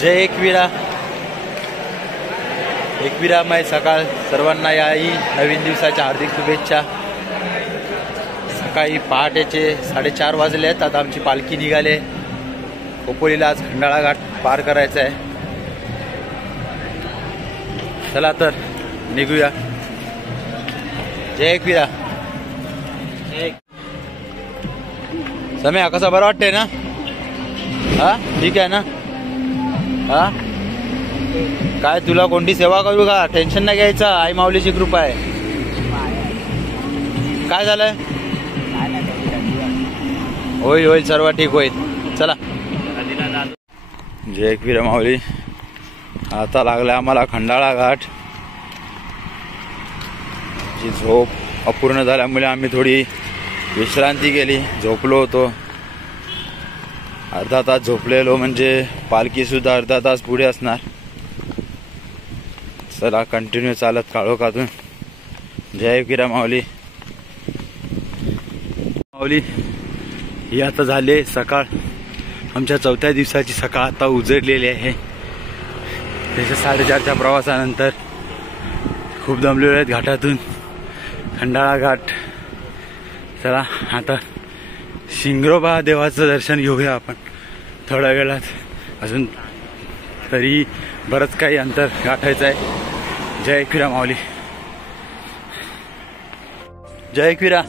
जय एकविरामय सकाळ सर्वांना याही नवीन दिवसाच्या हार्दिक शुभेच्छा। सकाळी पहाटेचे 4:30 वाजले आहेत। आता आमची पालखी निघाले खोपोलीला। आज खंडाळा घाट पार करायचा आहे। चला तर निघूया। जय एकविरा। समय कसा बरं वाटतंय ना? हा ठीक आहे ना? हा काय तुला कोणती सेवा करू का? टेन्शन नाही घ्यायचं, आई माऊलीची कृपा आहे। काय झालंय? होईल होईल, सर्व ठीक होईल। चला। जय एकविरा माऊली। आता लागला आम्हाला खंडाळा घाट। जी झोप अपूर्ण झाल्यामुळे आम्ही थोडी विश्रांती केली, झोपलो होतो। अर्धा तास झोपलेलो म्हणजे पालखी सुद्धा अर्धा तास पुढे असणार। चला कंटिन्यू चालत काळोखातून। जय एकविरा माऊली। माऊली ही आता झाले सकाळ, आमच्या 4थ्या दिवसाची सकाळ आता उजळलेली आहे। त्याच्या 4:30च्या प्रवासानंतर खूप दमलेलो आहेत घाटातून। खंडाळा घाट। चला आता शिंगरोबा देवाचं दर्शन घेऊया आपण थोड्या वेळात। अजून तरी बरंच काही अंतर गाठायचं आहे। जय एकविरा माऊली। जय एकविरा।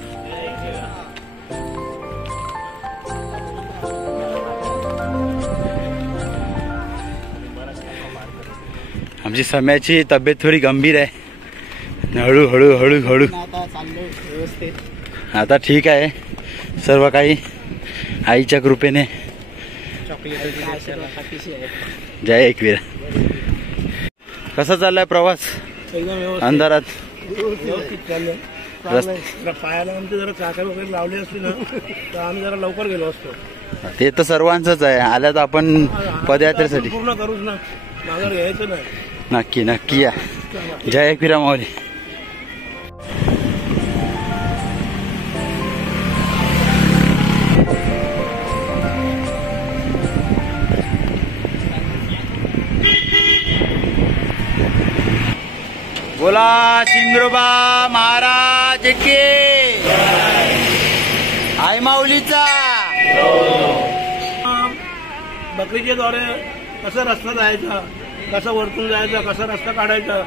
आमची सम्याची तब्येत थोडी गंभीर आहे। हळू हळू हळू हळू आता ठीक आहे सर्व काही आईच्या कृपेने। जय एकविरा। कसा चाललाय प्रवास? अंधारात पायाला आमचे जरा चाकर वगैरे लावले असते ना तर आम्ही जरा लवकर गेलो असतो। ते तर सर्वांचंच आहे। आल्यात आपण पदयात्रेसाठी पूर्ण करूच ना, माघार घ्यायचं नाही। नक्की नक्की या। जय एकविरा माऊली। बोला शिंगरोबा महाराज के, आई माऊलीचा। बकरीच्या द्वारे कसा रस्ता जायचा, कसं वरतून जायचं, कसा रस्ता काढायचा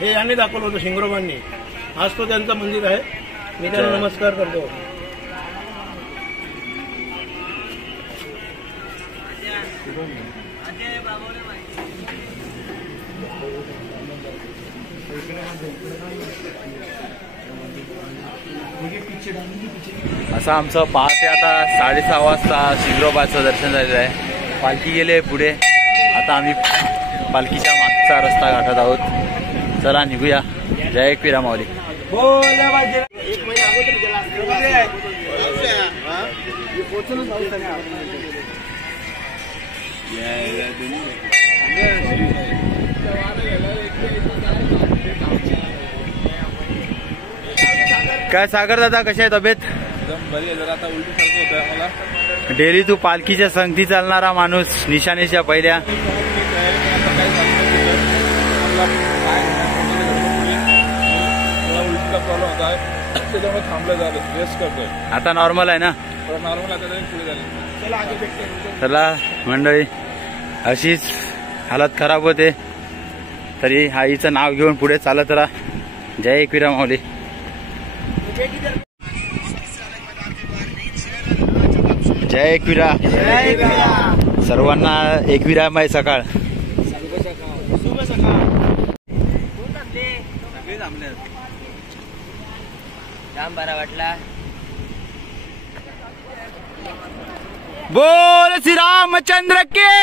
हे यांनी दाखवलं होतं शिंगरोबांनी। आज तो त्यांचं मंदिर आहे, मी त्यांना नमस्कार करतो। असं आमचं पहाटे आता 6:30 वाजता शिंगरोबाचं दर्शन झालेलं आहे। पालखी गेले पुढे, आता आम्ही पालखीच्या मागचा रस्ता गाठत आहोत। चला निघूया। जय एकविरा माऊली। काय सागर दादा, कशी आहे तब्येत? बरी आहे, जरा आता उलटी सारखं होतं आम्हाला। डेली तू पालखीच्या संगती चालणारा माणूस, निशाणीच्या पहिल्या। उलटीचा प्रॉब्लेम होता त्याच्यामुळे थांबलं झालं, रेस्ट करतोय। आता नॉर्मल आहे ना? नॉर्मल आता पुढे झालं। चला मंडळी, अशीच हालत खराब होते तरी आईचं नाव घेऊन पुढे चालत राहा। जय एकविरा माऊली। जय एकविरा। सर्वांना एकविरामय सकाळ। जाम बरा वाटला। बोल श्री रामचंद्र के।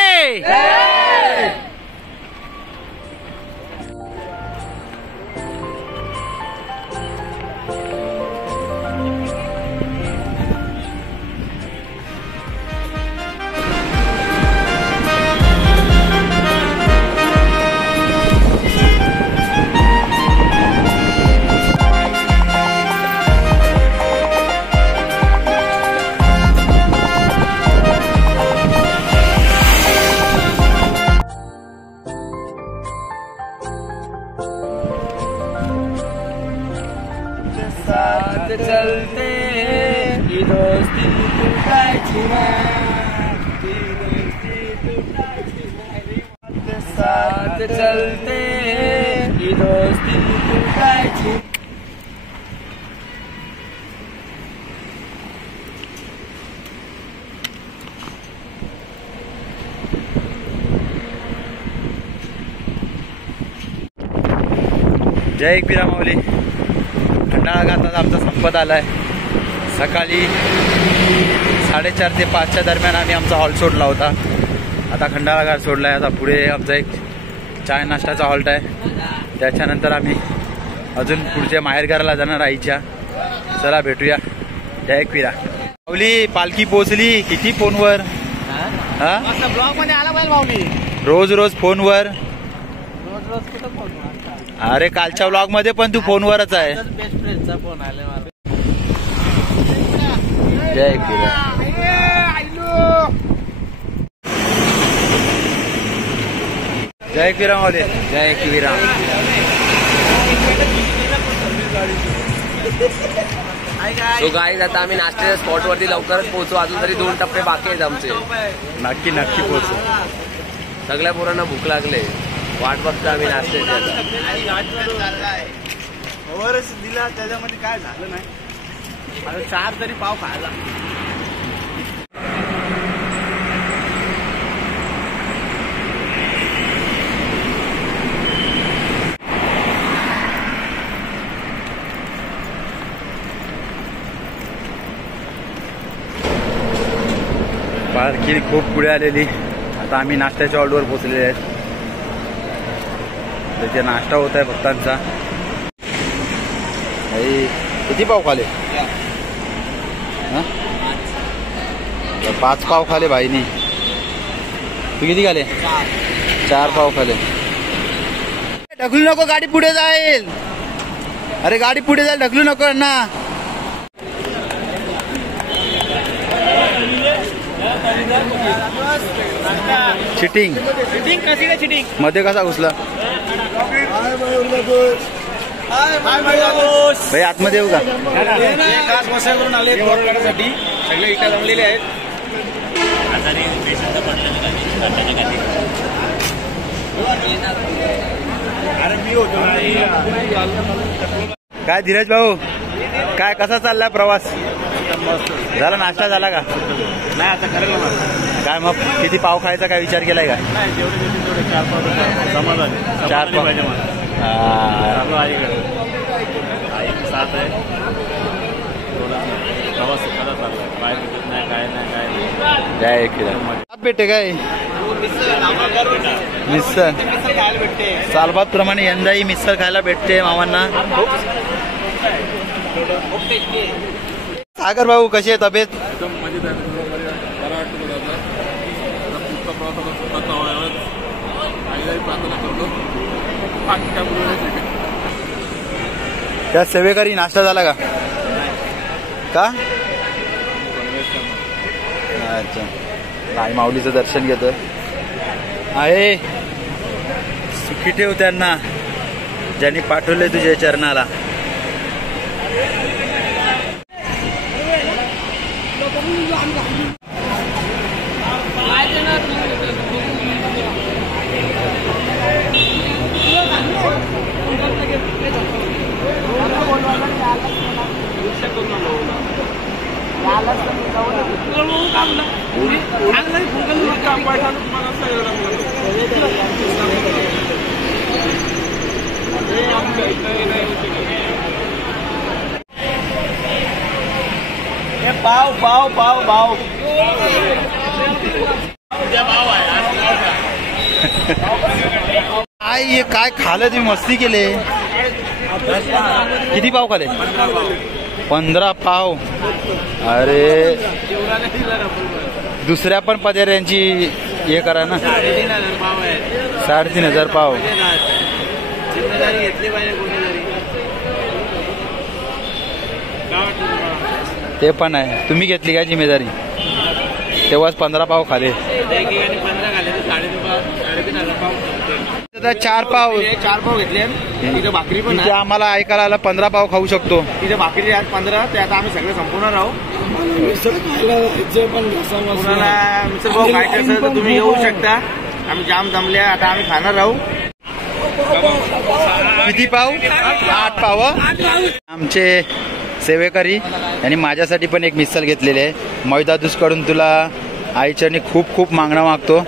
साथ चलते ये दोस्ती टूटायची. जय एकविरा माऊली. खंडाळा घाट आता आमचा संपत आलाय. सकाळी 4:30 ते 5च्या दरम्यान आम्ही आमचा हॉल्ट सोडला होता. आता खंडाळा घाट सोडलाय. आता पुढे आमचा एक चाय नाश्त्याचा हॉल्ट आहे. त्याच्यानंतर आम्ही अजून पुढच्या माहेरघराला जाणार आईच्या. चला भेटूया. जय एकविरा माऊली. पालखी पोहोचली. किती फोनवर हा ब्लॉग मध्ये आला पाहिजे माऊली. रोज रोज फोनवर. रोज रोज कुठं फोन. अरे कालच्या व्लॉग मध्ये पण तू फोनवरच आहे. बेस्ट फ्रेंडचा फोन आला मला. जय एकविरा. जय एकविरा माऊली. जय एकविरा. सो गाईज आता आम्ही नाश्त्याच्या स्पॉट वरती लवकरच पोहोचू. अजून तरी 2 टप्पे बाकी आहेत आमचे. नक्की नक्की पोहोचू. सगळ्या पोरांना भूक लागले. वाट बघतो आम्ही नाश्त्याची. ओव्हरच दिला त्याच्यामध्ये काय झालं नाही. आता 4 तरी पाव खायला. पालखी खूप पुढे आलेली. आता आम्ही नाश्त्याच्या हॉल्टवर पोहोचलेले आहेत. त्याचे नाश्ता होत आहे भक्तांचा. किती पाव खाले? 5 पाव खाले भाईने. तू किती खाले? 4 पाव खाले. ढकलू नको, गाडी पुढे जाईल. अरे गाडी पुढे जाईल, ढकलू नको ना. चिटिंग कशी काय चिटिंग? मध्ये कसा घुसला भाई? आतमध्ये येऊ का? खास मसाला करून आले साठी. सगळे इटा जमलेले आहेत. अरे मी होतो. काय धीरज भाऊ, काय कसा चाललाय प्रवास? झाला? नाश्ता झाला का? नाही आता करेल ना. काय मग किती पाव खायचा काय विचार केलाय का? नाही जेवढे 4 पाव समाधान. 4 पाव पाहिजे मला. आईकडे आईची साथ आहे. थोडा प्रवास सुखाचा चाललाय. बाहेर भेटत नाही, काय नाही काय नाही. जय एकविरा. भेटे काय मिसळ खायला भेटते. सालबाद प्रमाणे यंदाही मिसळ खायला भेटते मामांना. सागर भाऊ कशी आहे तब्येत? एकदम मजेत आहे. बरं वाटतं दादा. पुढचा प्रवासाला आईलाही प्रार्थना करतो. बाकी काय बोलू. त्या सेवेकरी नाश्ता झाला का? अच्छा. आई माऊलीचं दर्शन घेतोय. आहे सुखी ठेव त्यांना ज्यांनी पाठवले तुझ्या चरणाला. पाव पाव पाव पाव. आई हे काय खालं तुम्ही? मस्ती केले. किती पाव खाले? 15 पाव. अरे दुसऱ्या पण पदार्यांची हे करा ना. 3,500 पाव. घेतली पाहिजे कोणीतरी. ते पण आहे. तुम्ही घेतली काय जिम्मेदारी? तेव्हाच 15 पाव खाले. 15 खाले तर 3,500 पाव. 4 पाव. 4 पाव घेतले. तिथे भाकरी पण तिथे आम्हाला ऐकायला आलं 15 पाव खाऊ शकतो. तिथे भाकरी आहेत 15. ते आता आम्ही सगळे संपूर्ण राहू. कुणाला मिसळ पाव खायचं असेल तर तुम्ही येऊ शकता. आम्ही जाम जमल्या, आता आम्ही खाणार राहू. किती पाव? 8 पाव. आमचे सेवेकरी यांनी माझ्यासाठी पण एक मिसल घेतलेली आहे. मैदादूस कडून तुला आईच्यानी खूप खूप मागणं मागतो,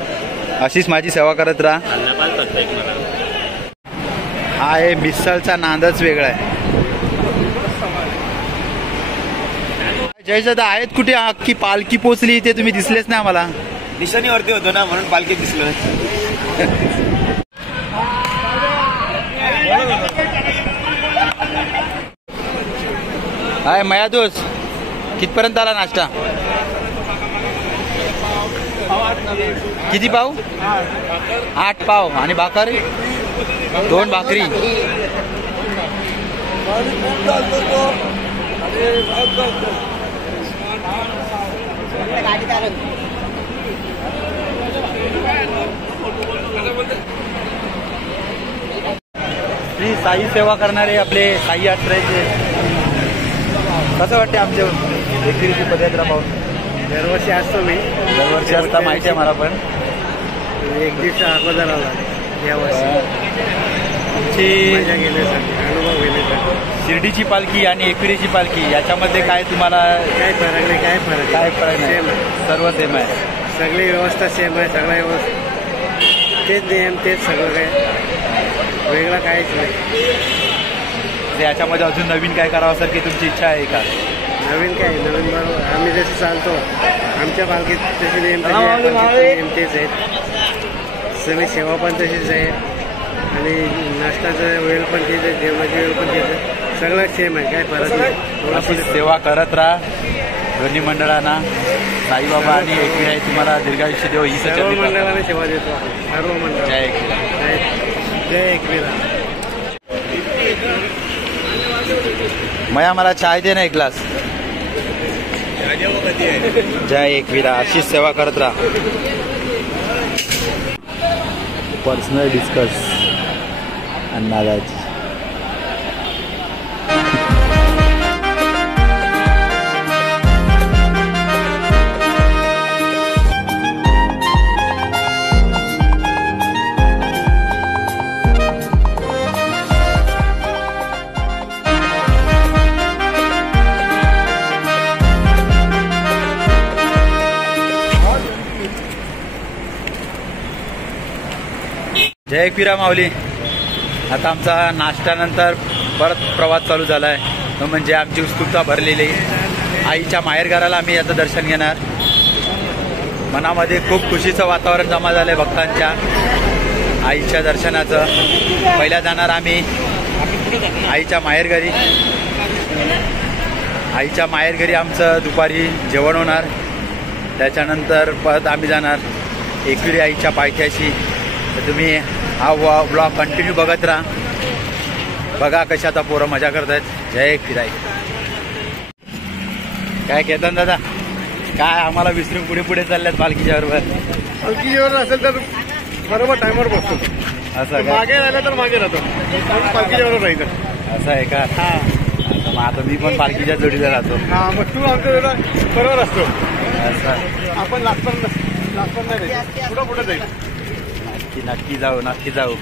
अशीच माझी सेवा करत राहा. हा आहे मिसळचा नांदच वेगळा आहे. जयदादा आहेत कुठे? अख्खी पालखी पोचली ते तुम्ही दिसलेच नाही आम्हाला. निशाणीवरती होतो ना म्हणून पालखी दिसलं. हाय मयादोस, कितपर्यंत आला नाश्ता? किती पाव? 8 पाव आणि भाकर 2 भाकरी. श्री साई सेवा करणारे आपले साई यात्रेचे कसं वाटते आमच्या एकविरीची पदयात्रा पाहून? दरवर्षी असतो मी, दरवर्षी असता माहिती आहे मला, पण एक दिवस अगोदर आला यावर्षी. आमची घेण्यासाठी, अनुभव घेण्यासाठी. शिर्डीची पालखी आणि एकविरीची पालखी याच्यामध्ये काय तुम्हाला काय फरक नाही, काय फरक नाही? सेम, सर्व सेम आहे. सगळी व्यवस्था सेम आहे, सगळ्या व्यवस्था तेच नियम, तेच सगळं काय वेगळं काहीच नाही. याच्यामध्ये अजून नवीन काय करावं सर की तुमची इच्छा आहे का? नवीन काय, नवीन बरोबर आम्ही जसे चालतो आमच्या पालखीत तसे नियम तेच आहेत. सगळी सेवा पण तशीच आहे आणि नाश्ताचं वेळ पण तेच आहे, जेवणाची वेळ पण तेच आहे, सगळं सेम आहे, काय फरक नाही. अशी सेवा करत राहा दोन्ही मंडळांना. साईबाबा आणि एकविरा तुम्हाला दीर्घायुष्य देव ही सर्व मंडळाने सेवा देतो. सर्व मंडळ. जय एकविरा. जय एकविरा. मया मला चाय दे ना एक ग्लास. जय एकविरा. अशीच सेवा करत राहा. पर्सनल डिस्कस अन्नादाची. जय एकविरा माऊली. आता आमचा नाश्त्यानंतर परत प्रवास चालू झाला आहे, तो म्हणजे आमची उत्सुकता भरलेली आईच्या माहेरघराला आम्ही याचं दर्शन घेणार. मनामध्ये खूप खुशीचं वातावरण जमा झालं आहे भक्तांच्या आईच्या दर्शनाचं. पहिल्या जाणार आम्ही आईच्या माहेरघरी. आईच्या माहेरघरी आमचं दुपारी जेवण होणार. त्याच्यानंतर परत आम्ही जाणार एकविरी आईच्या पालख्याशी. तर तुम्ही हा ब्लॉग कंटिन्यू बघत राहा. बघा कशा आता पोरं मजा करतायत. जय एकविराई. काय केतन दादा, काय आम्हाला विसरून पुढे पुढे चालल्यात पालखीच्या बरोबर? पालखीवर असेल तर बरोबर टायमवर बसतो. असं मागे राहिलं तर मागे राहतो, पालखीच्या बरोबर राहील. असं आहे का? हा. मग आता मी पण पालखीच्या जोडीला राहतो. हा, मग तू आमच्या बरोबर असतो. असं आपण लागताना नाही, पुढं पुढे जाईल. नक्की जाऊ, नक्की जाऊ.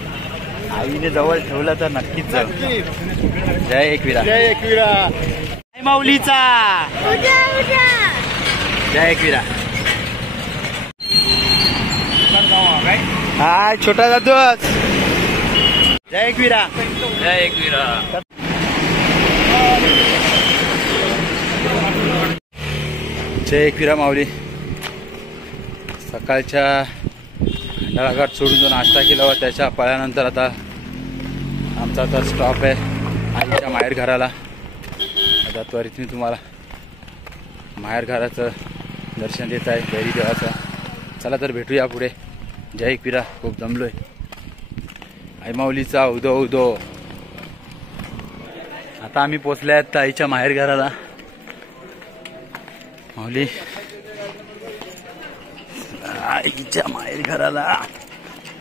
आईने जवळ ठेवलं तर नक्कीच जाऊ. जय एकविरा. जय एकविरा. जय माऊलीचा. जय एकविरा. हाय छोटा जातोस. जय एकविरा. जय एकविरा. जय एकविरा माऊली. सकाळच्या नळाघाट सोडून जो नाश्ता केला होता त्याच्या पळ्यानंतर आता आमचा आता स्टॉप आहे आईच्या माहेरघराला. आता त्वरित मी तुम्हाला माहेरघराचं दर्शन देत आहे भैरी देवाचं. चला तर भेटूया पुढे. जय एकविरा. खूप जमलोय. आई माऊलीचा उदो उदो. आता आम्ही पोचले आहेत आईच्या माहेरघराला. माऊली आईच्या माहेरघराला.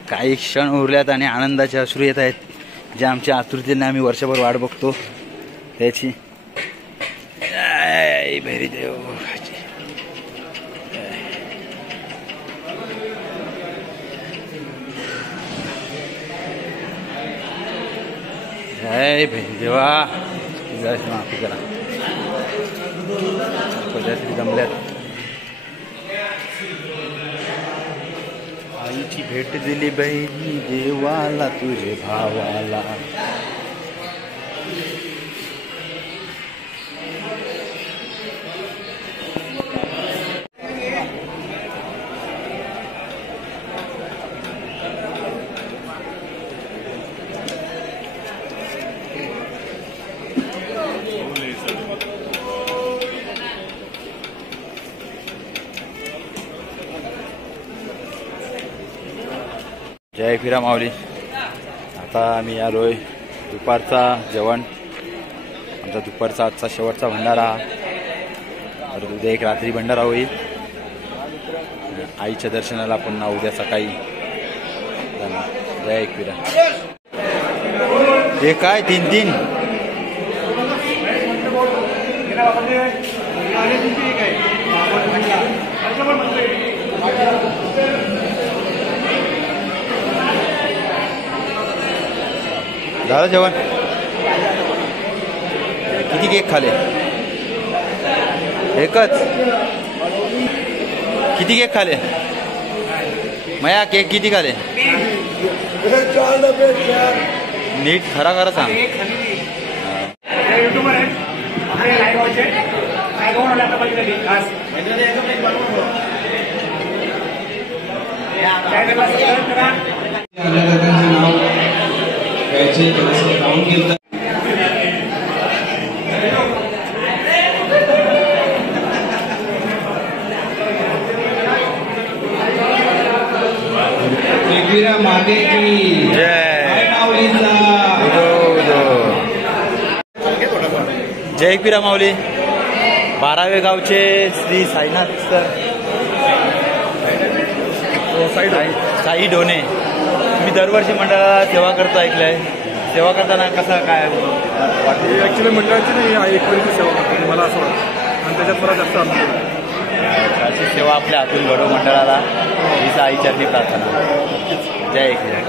काही क्षण उरल्यात आणि आनंदाचे अश्रू येत आहेत, जे आमच्या आतुरतेने आम्ही वर्षभर वाट बघतो त्याची. जय भैरी देव. जय बहीण देवा माफी करा कोजाश्री जमल्यात. आईची भेट दिली बहिणी देवाला तुझे भावाला. जय फिरा माऊली. आता आम्ही आलोय दुपारचा जेवण. आमचा दुपारचा आजचा शेवटचा भंडारा. तर उद्या एक रात्री भंडारा होईल. आईच्या दर्शनाला पुन्हा उद्या सकाळी. जय फिरा. हे काय 3-3 झालं जेवण. किती केक खाले? एकच. किती केक खाले? मया केक किती खाले? नीट खरा खरा सांग. मागे की जय फिरा माऊली. 12वे गावचे श्री साईनाथ सर साई ढोणे. मी दरवर्षी मंडळाला सेवा करतो ऐकलंय. सेवा करताना कसं काय वाटतं? ॲक्च्युली मंडळाची नाही, एक वेळची सेवा करतो मला असं वाटतं आणि त्याच्यात मला जास्त अनुभव. अशी सेवा आपल्या हातून घडो मंडळाला हीच आईचरणी प्रार्थना. जय जय.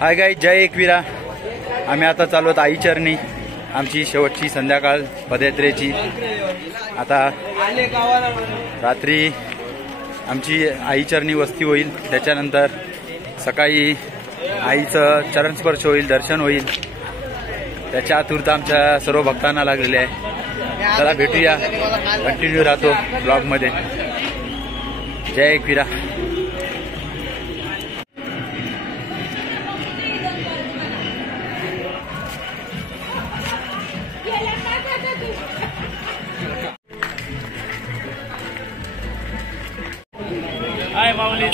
हाय गाई, जय एकविरा. आम्ही आता चालू आहोत आईचरणी. आमची शेवटची संध्याकाळ पदयात्रेची. आता रात्री आमची आईचरणी वस्ती होईल. त्याच्यानंतर सकाळी आईचं चरणस्पर्श होईल, दर्शन होईल. त्याच्या आतुरता आमच्या सर्व भक्तांना लागलेली आहे. चला भेटूया. कंटिन्यू राहतो ब्लॉगमध्ये. जय एकविरा. हाय माऊली.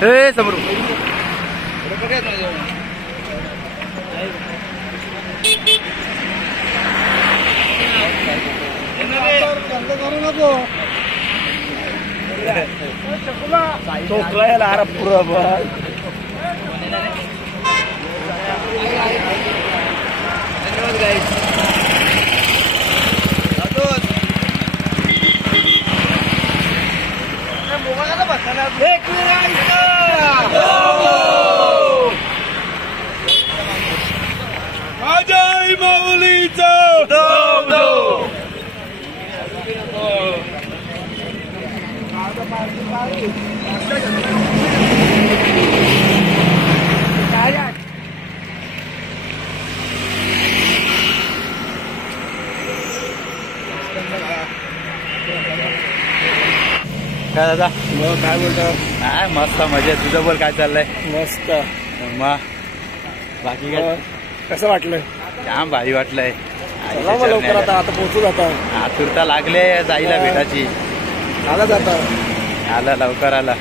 हे समोर ठोकला याला आरा पुरा जय माऊलीचा. काय दादा मग काय बोलतो? काय मस्त मजा. तुझं बोल काय चाललंय? मस्त. मग बाकी काय कसं वाटलं? जाम भारी वाटलंय. चला मग लवकर आता पोहोचू जाता. आतुरता लागले जाईला भेटाची. आला जाता आला लवकर आला.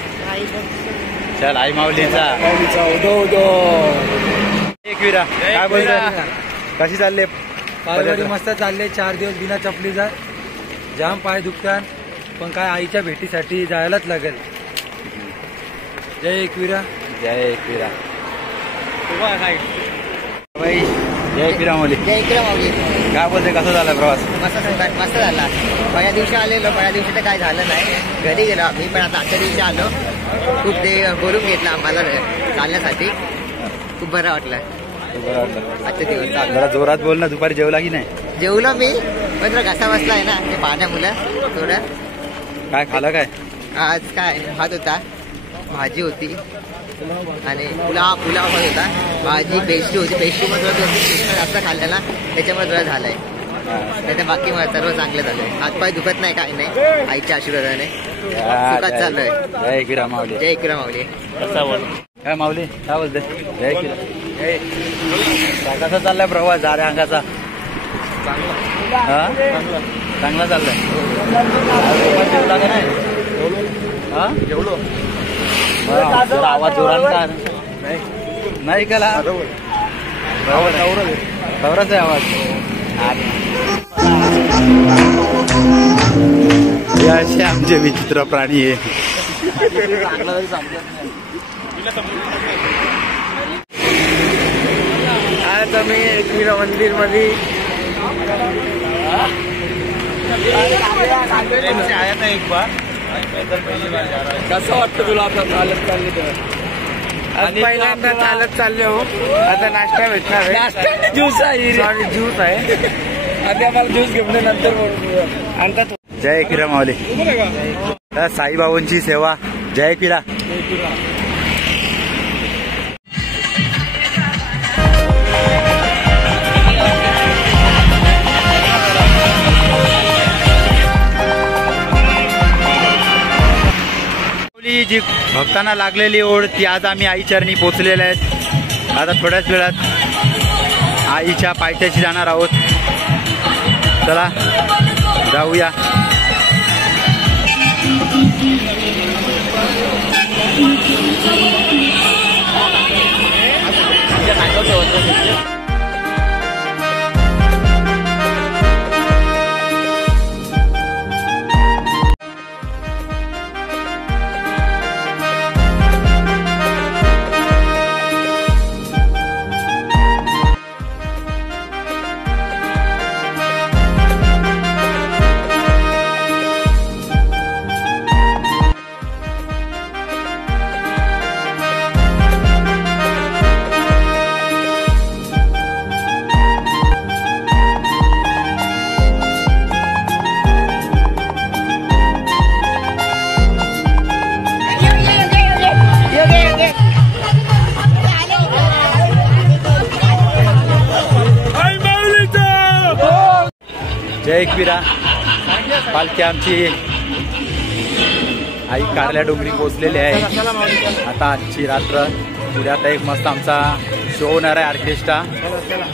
चल आई माऊलीचा एक विरा काय बोलतोय कशी चालले? पायवारी मस्त चालले. 4 दिवस बिना चपलीचा जाम पाय दुखतात पण काय आईच्या भेटीसाठी जायलाच लागेल. जय एकविरा. जय एकविरा बाई. जय एकविरा माऊली. जय एकविरा माऊली. काय बोलते कसा झाला प्रवास? मस्त झाला. पहिल्या दिवशी आलेलो. पहिल्या दिवशी तर काय झालं नाही. घरी गेलो आम्ही पण आता आजच्या दिवशी आलो. खूप ते बोलून घेतलं आम्हाला चालण्यासाठी. खूप बरं वाटलं आजच्या दिवस. जरा जोरात बोल ना. दुपारी जेवला की नाही? जेवलो मी पण जरा घसा बसला आहे ना ते पाण्यामुळे थोडं. काय खालं काय आज? काय भात होता, भाजी होती आणि पुलाव पण होता. भाजी पेस्ट्री होती. पेस्ट्री मध्ये जास्त खाल्लेला त्याच्यामुळे थोडा झालाय. नाही बाकी सर्व चांगलं झालंय. हातपाय दुखत नाही काय नाही आईच्या आशीर्वादाने. सुखात चाललोय. जय एकविरा माऊली. जय एकविरा माऊली. काय माऊली काय बोलते? जय एकविरा. कसा चाललाय प्रवास झाऱ्या अंगाचा? चांगला चाललाय. जेवला का नाही? जेवलो. आवाज जोरात नाही का? कवराच आहे आवाज. हे असे आमचे विचित्र प्राणी आहे. आता मी एकविरा मंदिर मध्ये आया था एक बार. कसं वाटतं तुला आता चालत चालले तर? पहिल्यांदा चालत चालले हो. आता नाश्ता भेटणार आहे. ज्यूस आहे. ज्यूस आहे. आता आम्हाला ज्यूस घेऊन नंतर आणतात. जय एकविरा माऊली. साईबाबांची सेवा. जय एकविरा. जी भक्तांना लागलेली ओढ ती आज आम्ही आईचरणी पोचलेल्या आहेत. आता थोड्याच वेळात आईच्या पायथ्याशी जाणार आहोत. चला जाऊया. जय एकविरा. पालखी आमची आई कारल्या डोंगरी पोचलेली आहे. आता आजची रात्र उद्या आता एक मस्त आमचा शो होणार आहे ऑर्केस्ट्रा.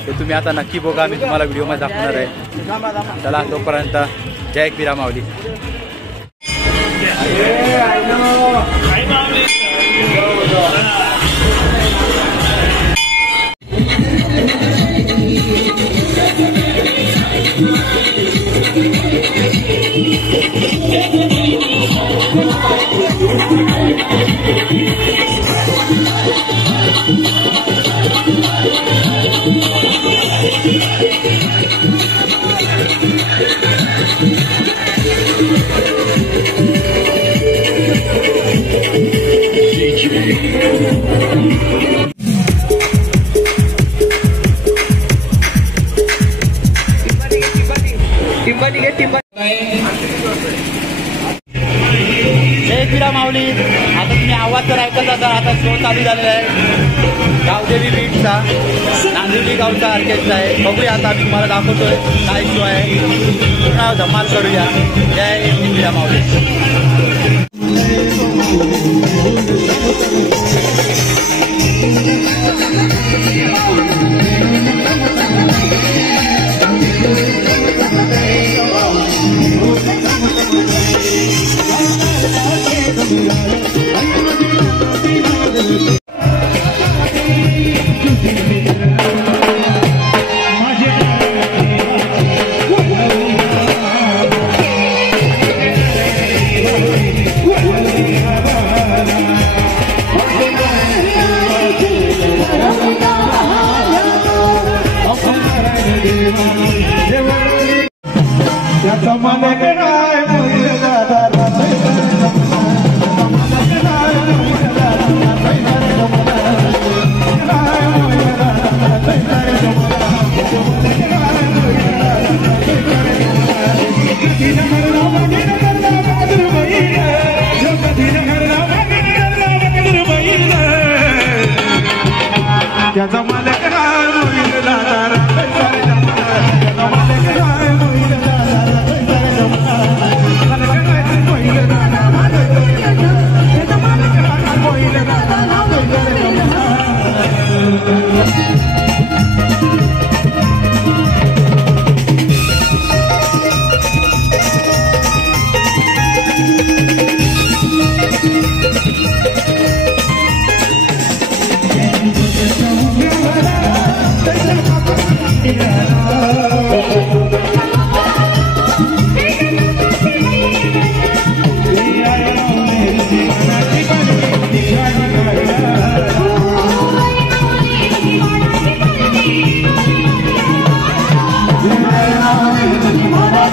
ते तुम्ही आता नक्की बघा. मी तुम्हाला व्हिडिओमध्ये दाखवणार आहे. चला तोपर्यंत जय एकविरा माऊली. जय एकविरा माऊली. आता तुम्ही आवाज तर ऐकत जाता. आता शो चालू झालेला आहे. गावदेवी बीटचा नांदिवली गावचा ऑर्केस्ट्रा आहे. बघूया आता आम्ही तुम्हाला दाखवतोय काय शो आहे. पूर्ण धमाल करूया. जय एकविरा माऊली.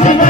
Thank you.